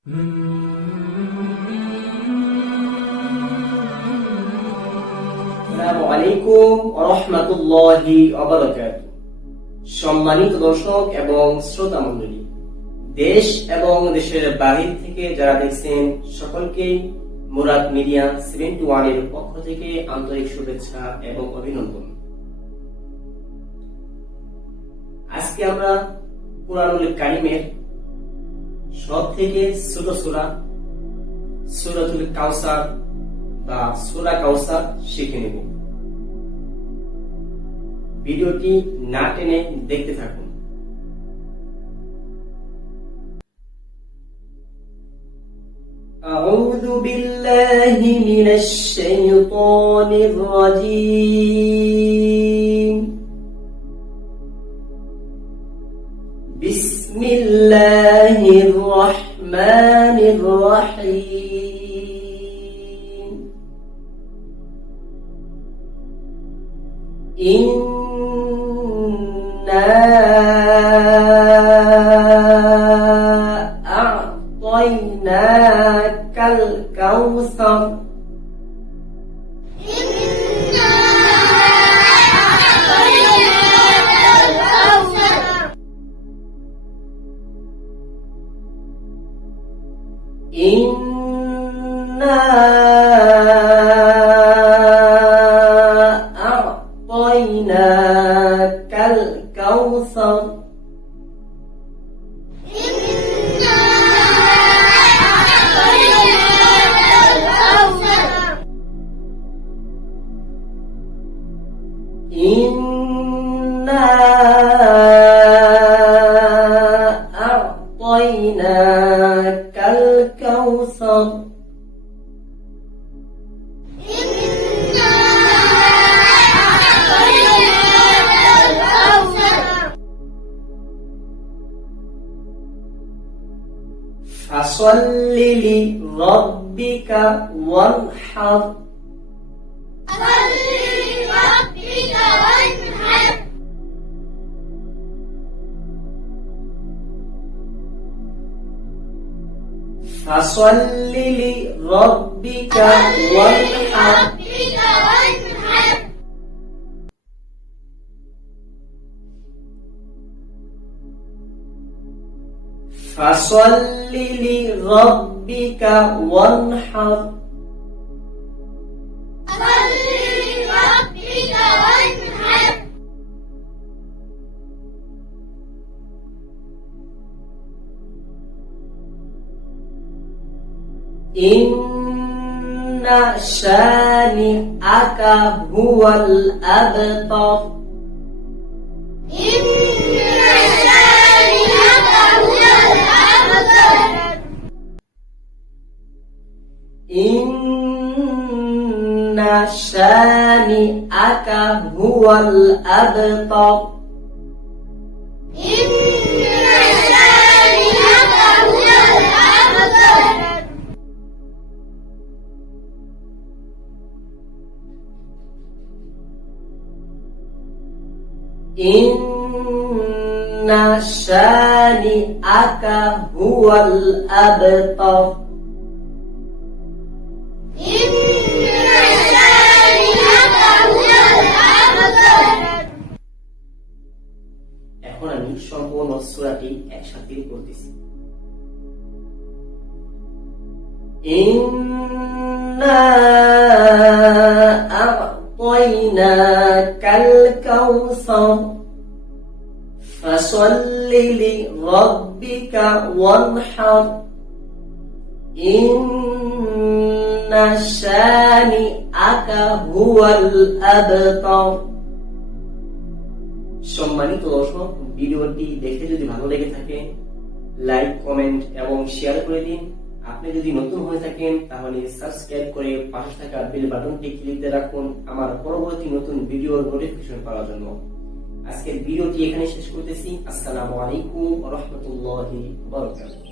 আসসালামু আলাইকুম ওয়া রাহমাতুল্লাহি ওয়া বারাকাতুহু। সম্মানিত দর্শক এবং শ্রোতা মণ্ডলী, দেশ এবং দেশের বাহির থেকে যারা দেখছেন সকলকে মুরাদ মিডিয়া 71 এর পক্ষ থেকে আন্তরিক শুভেচ্ছা এবং অভিনন্দন। আজকে আমরা কুরআনুল কারীমের সব থেকে ছোট সূরা সূরাতুল কাউসার বা সূরা কাউসার শিখে নেব। ভিডিওটি না টেনে দেখতে থাকুন। আউযু বিল্লাহি মিনাশ শাইতানির রাজীম। বিসমিল্লাহির রহমানির রহিম। ইন্না আ'তাইনাকাল কাউসার। إنا أعطيناك الكوثر إنا أعطيناك الكوثر فصل لربك وانحر فصل لربك وانحر فصل لربك وانحر إن شانئك هو الأبتر إن شانئك هو الأبتر إن شانئك هو الأبتر এখন আমি সম্পূর্ণ সূরাটি একসাথে পড়তেছি। ইন্না আ'তাইনাকাল কাউসার ফাসাল্লি লিরাব্বিকা ওয়ানহার ইন্না শানিআকা হুয়াল আবতার। সম্মানিত দর্শক, ভিডিওটি দেখে যদি ভালো লেগে থাকে লাইক, কমেন্ট এবং শেয়ার করে দিন। আপনি যদি নতুন হয়ে থাকেন তাহলে সাবস্ক্রাইব করে পাশে থাকা বেল বাটনটি ক্লিক দিয়ে রাখুন আমার পরবর্তী নতুন ভিডিওর নোটিফিকেশন পাওয়ার জন্য। আজকের ভিডিওটি এখানে শেষ করতেছি। আসসালামু আলাইকুম ওয়া রাহমাতুল্লাহি ওয়া বারাকাতুহু।